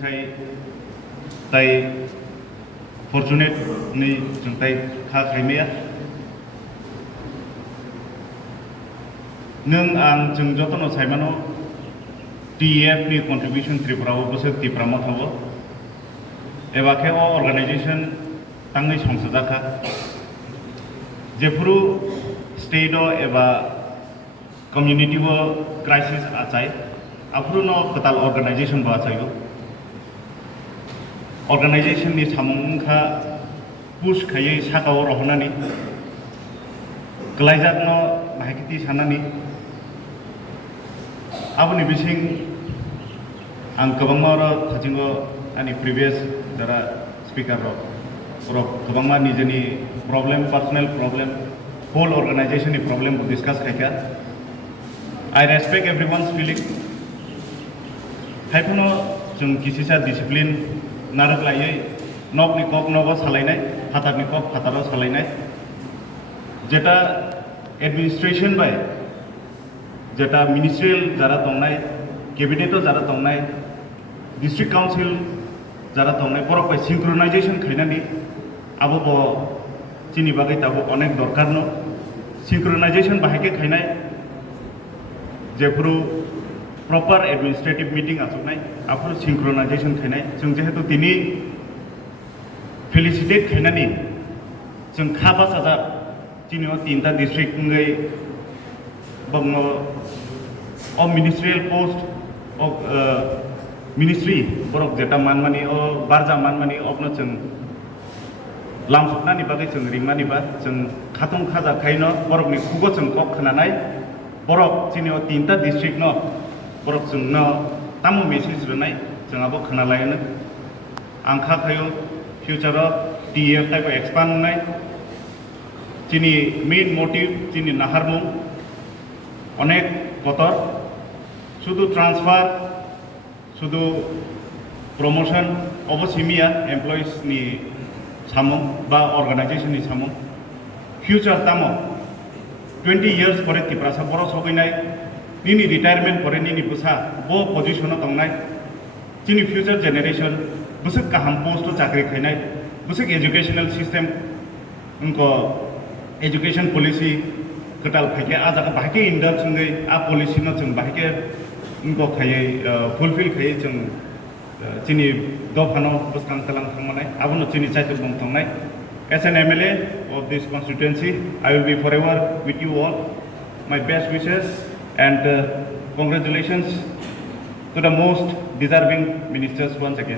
sai tai fortunate ni jung tai kha khaimia nung ang jung jotono saimano TEF ni contribution Tripura o bose Tripura ma thabo eba ke o organization tangai songsajaka jefuru state o eba community o crisis achai afuru no katal organization ba achayo organization ni samung kha push khayai saka o rohnani klaijak no bahikiti sanani aboni bising ang kabangma ro thajingo ani previous dara speaker ro kabangma nijeni problem personal problem whole organization ni problem ko discuss khaika I respect everyone's feeling haikuno jung kisisa discipline naraklayai nok ni kok nogo salainai hatar ni kok hataro salainai jeta administration by jeta ministerial jara tongnai cabinet o jara tongnai district council jara tongnai borok by synchronization khainani abo bo chini bagai tabo onek dorkar no synchronization bahake khainai jefuru proper administrative meeting achuknai afuru synchronization khainai jung jehetu tini felicitate khainani jung khaba saja chini o tinta district ngai bangno o ministerial post o ministry borok jeta manmani o barja manmani opno jung lamsuknani bagai jung ringmani ba jung khatung khaja khaino borok ni khugo jung kok khananai borok chini o tinta district no borok jung no tamu message renai jung abo khanalaino angkha khayo future o TEF type expand nai chini main motive chini naharmung onek kotor শুধু transfer শুধু promotion অবসীমিয়া employees নি সামং বা organisation নি সামং future তামো 20 years পরে তিপ্রাসা বড় সবইনাই নিনি retirement পরে নিনি বুসা বো position দংনাই চিনি ফিউচার জেনারেশন বুসক কাহাম পোস্ট চাকরি খাইনাই बुसक एजुकेशनल सिस्टम उनको एजुकेशन पॉलिसी कटाल खाइके आज बाकी इंडल चंगे आ पॉलिसी न चंग बाकी उनको खाइए फुलफिल खाइए चंग चिनी दफानो बसकां तलां थांमानाय आबनो चिनी चाइतो बम थांनाय as an MLA of this constituency I will be forever with you all my best wishes and congratulations to the most deserving ministers once again.